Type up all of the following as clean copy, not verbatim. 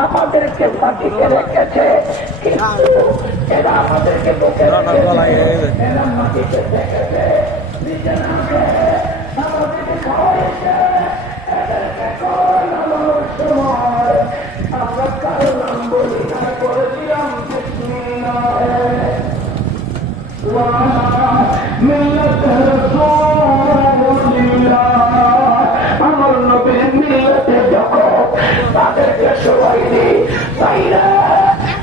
আমাদেরকে মাটিতে রেখেছে, কিন্তু এরা আমাদেরকে বুকে রেখেছে, এরা মাটিতে রেখেছে, নিচে নামে আমাদেরকে খাওয়াইছে। এদেরকে খাওয়ানোর সময় আমরা কারো নাম বলি না, করেছিলাম বিসমিল্লাহ মিল্লাতে রাসূলিল্লাহ। আমার নবীর মিল্লাতে যখন তাদেরকে সবাই দিই, তাই না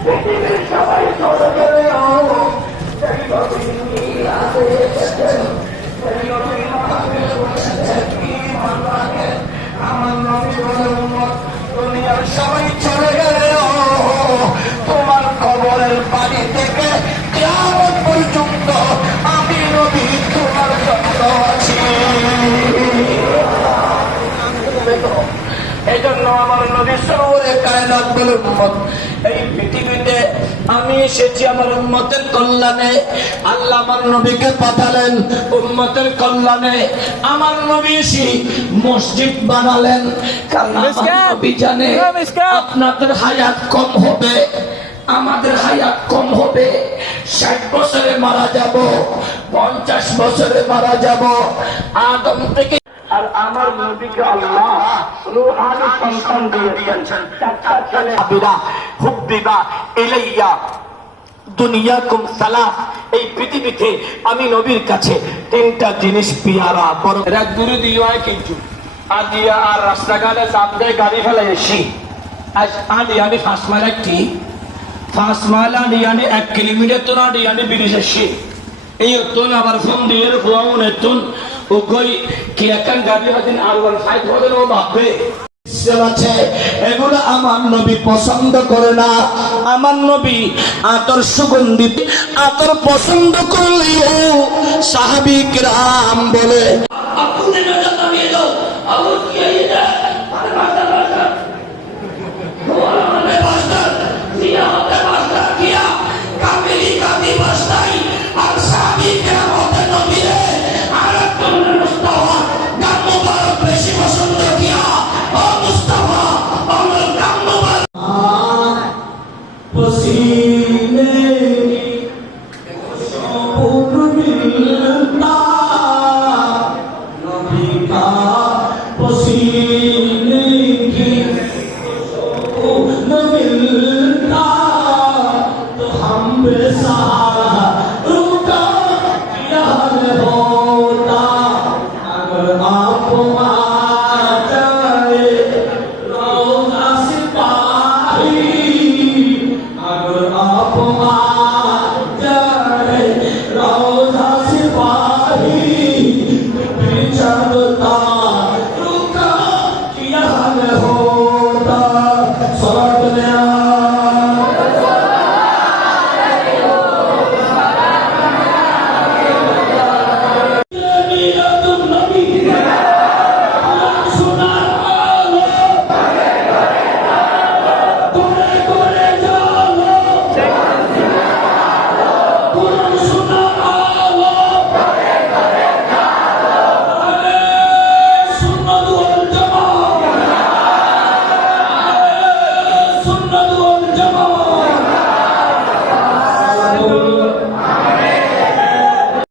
পৃথিবীর সবাই চলে গেলেও সেই নবীর মিল্লাতে এসেছেন, সেই নবীর মাঝে বসেছেন ঈমান রাখেন। আমার নবীর উম্মত দুনিয়ার সবাই চলে গেলেও তোমার কবরের বাড়ি থেকে কিয়ামত পর্যন্ত আমি নবী তোমার জন্য আছি। এই জন্য আমার নবী সর্বরে কায়নাত বলে উম্মত, এই পৃথিবীতে আমি এসেছি আমার উম্মতের কল্যাণে। আল্লাহ আমার নবীকে পাঠালেন উম্মতের কল্যাণে। আমার নবী এসে মসজিদ বানালেন, কারণ আমার নবী জানে আপনাদের হায়াত কম হবে, আমাদের হায়াত কম হবে। 60 বছরে মারা যাব, 50 বছরে মারা যাব। আদম থেকে আর আমার নবীকে আল্লাহ রূহানি সন্তান দিয়ে দিয়েছেন। চারটা ছেলে আবিরা হুব্বিবা ইলাইয়া দুনিয়াকুম সালাস। এই পৃথিবীতে আমি নবীর কাছে 3টা জিনিস পিয়ারা। বড় রাত দূরে দিয়ে হয় কিন্তু আর দিয়া আর রাস্তাঘাটে চাপতে গাড়ি ফেলে এসি আদি আমি ফাঁস মাইল একটি ফাঁস মাইল আনি 1 কিলোমিটার তো না আনি ব্রিজ এসি এই তুন আবার ফোন দিয়ে ফোন এতুন ও কই কি একখান গাড়ি হতেন আর 5 হতেন ও ভাববে আছে। এগুলো আমার নবী পছন্দ করে না। আমার নবী আতর সুগন্ধি আতর পছন্দ করলেও সাহাবী কিরাম বলে আপনাদের নজর নিয়ে দাও আওয়াজ কি এটা আরে বাসা বাসা ওরে বাসা দিয়া হবে বাসা দিয়া কাবেরি কাদি বাসাই আর সাহাবী কিরাম হতে নবী রে আর কোন মুস্তাফা গাম মুবারক বেশি পছন্দ কিয়া ও মুস্তাফা আমার গাম মুবারক পসি